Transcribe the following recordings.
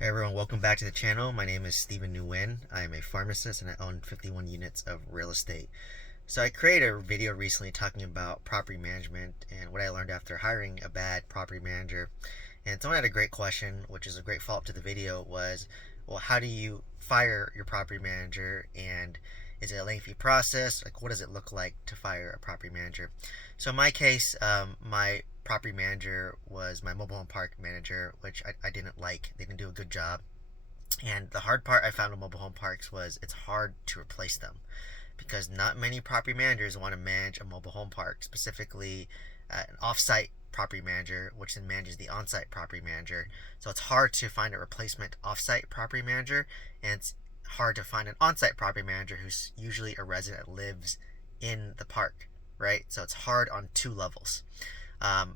Hey everyone, welcome back to the channel. My name is Stephen Nguyen. I am a pharmacist and I own 51 units of real estate. So I created a video recently talking about property management and what I learned after hiring a bad property manager. And someone had a great question, which is a great follow-up to the video, was, well, how do you fire your property manager, and is it a lengthy process? Like, what does it look like to fire a property manager? So in my case, my property manager was my mobile home park manager, which I didn't like. They didn't do a good job. And the hard part I found with mobile home parks was it's hard to replace them because not many property managers want to manage a mobile home park, specifically an off-site property manager, which then manages the on-site property manager. So it's hard to find a replacement off-site property manager, and it's hard to find an on-site property manager who's usually a resident that lives in the park, right? So it's hard on two levels.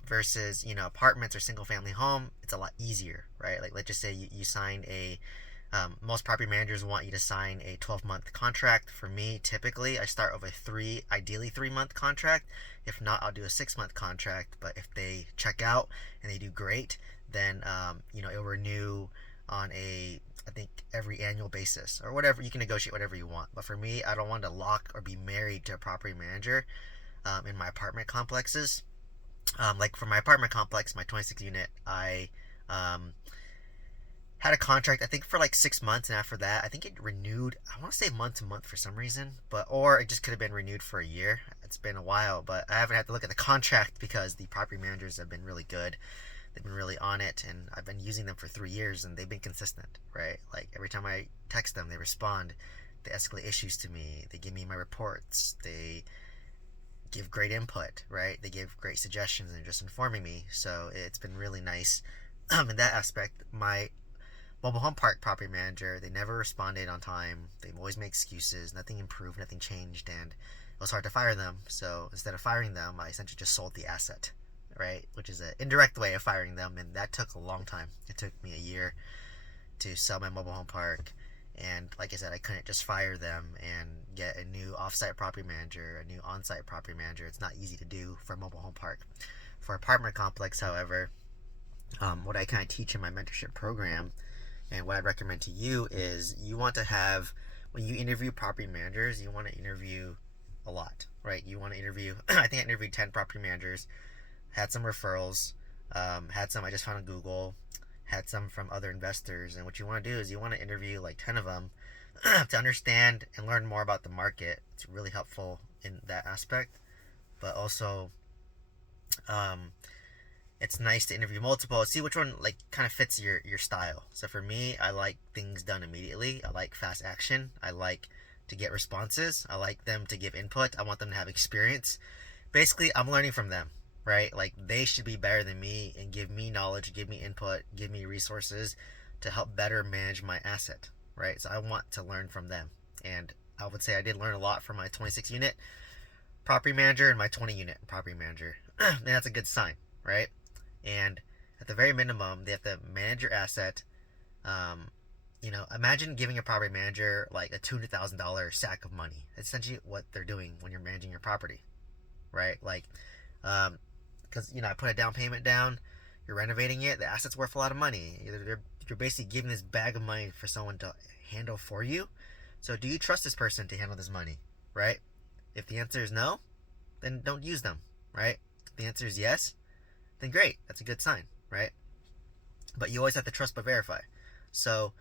Versus apartments or single family home, it's a lot easier, right? Like, let's just say you sign a most property managers want you to sign a 12-month contract. For me, typically, I start with ideally 3-month contract. If not, I'll do a 6-month contract. But if they check out and they do great, then it'll renew on I think every annual basis or whatever. You can negotiate whatever you want. But for me, I don't want to lock or be married to a property manager in my apartment complexes. Like for my apartment complex, my 26 unit, I had a contract I think for like 6 months, and after that I think it renewed. I want to say month to month for some reason, or it just could have been renewed for a year. It's been a while, but I haven't had to look at the contract because the property managers have been really good. They've been really on it, and I've been using them for 3 years, and they've been consistent, right? Like every time I text them, they respond. They escalate issues to me. They give me my reports. They give great input, right? They give great suggestions and just informing me. So it's been really nice in that aspect. My mobile home park property manager, they never responded on time. They always make excuses. Nothing improved, nothing changed, and it was hard to fire them. So instead of firing them, I essentially just sold the asset, right? Which is an indirect way of firing them, and that took a long time. It took me a year to sell my mobile home park. And like I said, I couldn't just fire them and get a new off-site property manager, a new on-site property manager. It's not easy to do for a mobile home park. For apartment complex, however, what I kind of teach in my mentorship program, and what I'd recommend to you, is you want to have, when you interview property managers, you want to interview a lot, right? You want to interview, I think I interviewed 10 property managers, had some referrals, had some I just found on Google, had some from other investors. And what you want to do is you want to interview like 10 of them to understand and learn more about the market. It's really helpful in that aspect. But also, it's nice to interview multiple, see which one like kind of fits your style. So for me, I like things done immediately. I like fast action. I like to get responses. I like them to give input. I want them to have experience. Basically, I'm learning from them, right? Like, they should be better than me and give me knowledge, give me input, give me resources to help better manage my asset, right? So I want to learn from them. And I would say I did learn a lot from my 26 unit property manager and my 20 unit property manager. And that's a good sign, right? And at the very minimum, they have to manage your asset. Imagine giving a property manager like a $200,000 sack of money. It's essentially what they're doing when you're managing your property, right? Like, because I put a down payment down, you're renovating it, the asset's worth a lot of money. You're basically giving this bag of money for someone to handle for you. So do you trust this person to handle this money, right? If the answer is no, then don't use them, right? If the answer is yes, then great. That's a good sign, right? But you always have to trust but verify. So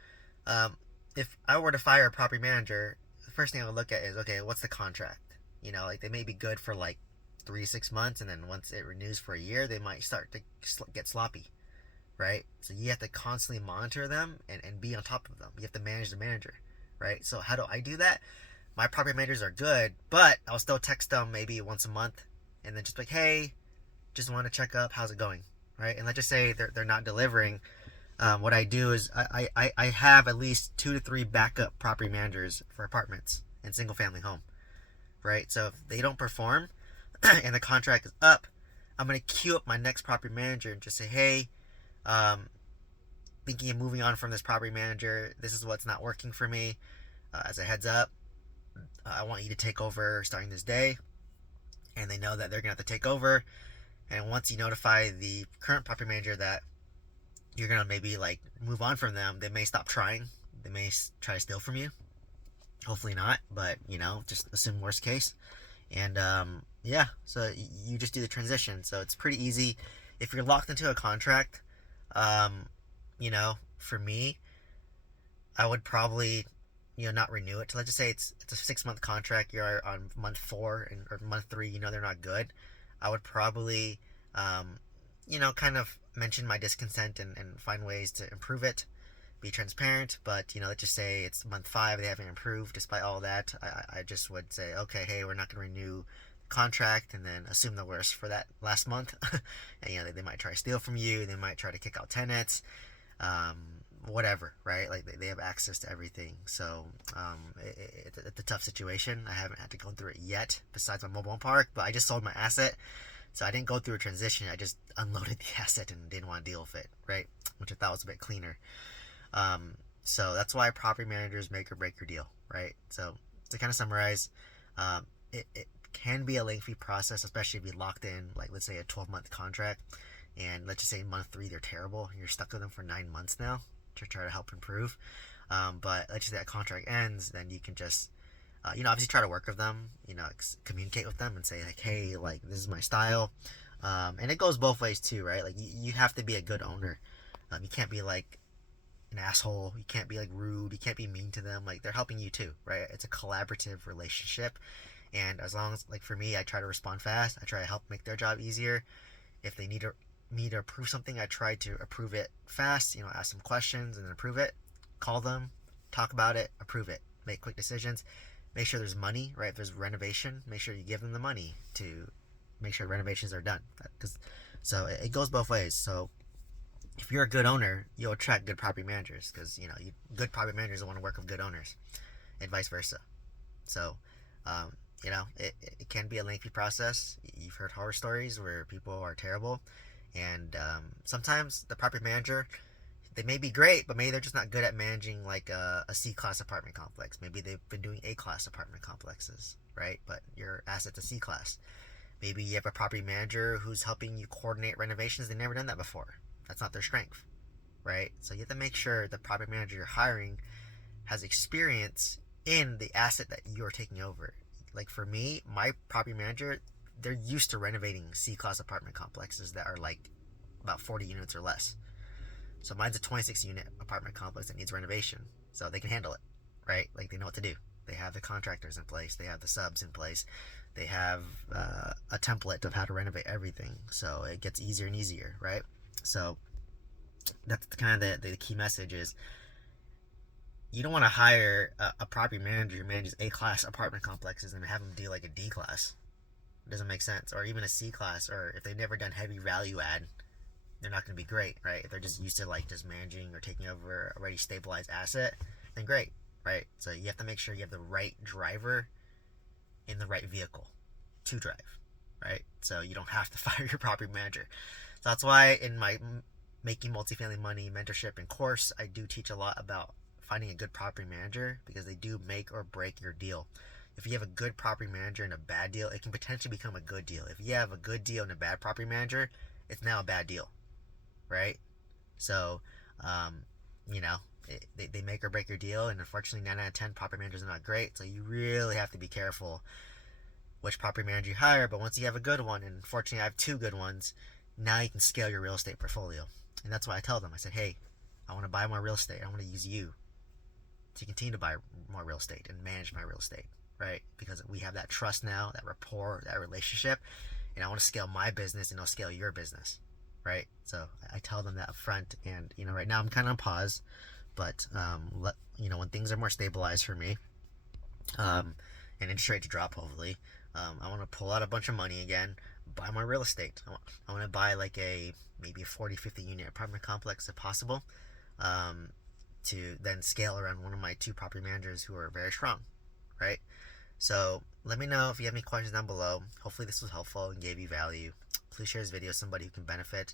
if I were to fire a property manager, the first thing I would look at is, okay, what's the contract? Like, they may be good for like 3 to 6 months, and then once it renews for a year, they might start to get sloppy, right? So you have to constantly monitor them and be on top of them. You have to manage the manager, right? So how do I do that? My property managers are good, but I'll still text them maybe once a month, and then just like, hey, just want to check up, how's it going, right? And let's just say they're not delivering. What I do is I have at least 2 to 3 backup property managers for apartments and single family home, right? So if they don't perform and the contract is up, I'm going to queue up my next property manager and just say, hey, thinking of moving on from this property manager. This is what's not working for me. As a heads up, I want you to take over starting this day. And they know that they're going to have to take over. And once you notify the current property manager that you're gonna maybe like move on from them. They may stop trying. They may try to steal from you. Hopefully not, but just assume worst case. And yeah, so you just do the transition. So it's pretty easy. If you're locked into a contract, for me, I would probably not renew it. Let's just say it's a 6 month contract. You're on month four or month three. They're not good. I would probably kind of mention my discontent and find ways to improve it, be transparent. But let's just say it's month five, they haven't improved despite all that. I just would say, okay, hey, we're not going to renew the contract, and then assume the worst for that last month. And they might try to steal from you, they might try to kick out tenants, um, whatever, right? Like they have access to everything. So it's a tough situation. I haven't had to go through it yet, besides my mobile park, but I just sold my asset. So I didn't go through a transition. I just unloaded the asset and didn't want to deal with it, right? Which I thought was a bit cleaner. So that's why property managers make or break your deal, right? So to kind of summarize, it can be a lengthy process, especially if you locked in, like let's say a 12-month contract, and let's just say month three they're terrible, and you're stuck with them for 9 months now to try to help improve. But let's just say that contract ends, then you can just obviously try to work with them, communicate with them and say like, hey, like this is my style. And it goes both ways too, right? Like you have to be a good owner. You can't be like an asshole. You can't be like rude. You can't be mean to them. Like they're helping you too, right? It's a collaborative relationship. And as long as, like for me, I try to respond fast. I try to help make their job easier. If they need me to approve something, I try to approve it fast. Ask some questions and then approve it. Call them, talk about it, approve it, make quick decisions. Make sure there's money, right? If there's renovation, make sure you give them the money to make sure renovations are done. So it goes both ways. So if you're a good owner, you'll attract good property managers, because good property managers want to work with good owners, and vice versa. So it can be a lengthy process. You've heard horror stories where people are terrible, and sometimes the property manager, they may be great, but maybe they're just not good at managing like a C-class apartment complex. Maybe they've been doing A-class apartment complexes, right? But your asset's a C-class. Maybe you have a property manager who's helping you coordinate renovations. They've never done that before. That's not their strength, right? So you have to make sure the property manager you're hiring has experience in the asset that you're taking over. Like for me, my property manager, they're used to renovating C-class apartment complexes that are like about 40 units or less. So mine's a 26 unit apartment complex that needs renovation. So they can handle it, right? Like they know what to do. They have the contractors in place. They have the subs in place. They have a template of how to renovate everything. So it gets easier and easier, right? So that's kind of the key message is, you don't want to hire a property manager who manages A-class apartment complexes and have them deal like a D-class. It doesn't make sense. Or even a C-class, or if they've never done heavy value add, they're not going to be great, right? If they're just used to like just managing or taking over a already stabilized asset, then great, right? So you have to make sure you have the right driver in the right vehicle to drive, right? So you don't have to fire your property manager. So that's why in my Making Multifamily Money mentorship and course, I do teach a lot about finding a good property manager, because they do make or break your deal. If you have a good property manager and a bad deal, it can potentially become a good deal. If you have a good deal and a bad property manager, it's now a bad deal, right? So, they make or break your deal, and unfortunately, 9 out of 10 property managers are not great. So you really have to be careful which property manager you hire. But once you have a good one, and unfortunately, I have two good ones, now you can scale your real estate portfolio. And that's why I tell them, I said, hey, I want to buy more real estate. I want to use you to continue to buy more real estate and manage my real estate, right? Because we have that trust now, that rapport, that relationship, and I want to scale my business, and I'll scale your business, right? So I tell them that up front. And right now I'm kind of on pause, but when things are more stabilized for me, and interest rates drop hopefully, I want to pull out a bunch of money again, buy more real estate. I want to buy like maybe a 40-50 unit apartment complex if possible, to then scale around one of my two property managers who are very strong, right? So let me know if you have any questions down below. Hopefully this was helpful and gave you value. Please share this video with somebody who can benefit.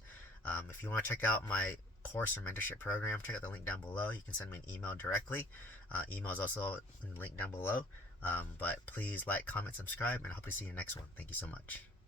If you want to check out my course or mentorship program, check out the link down below. You can send me an email directly. Email is also in the link down below. But please like, comment, subscribe, and I hope to see you in the next one. Thank you so much.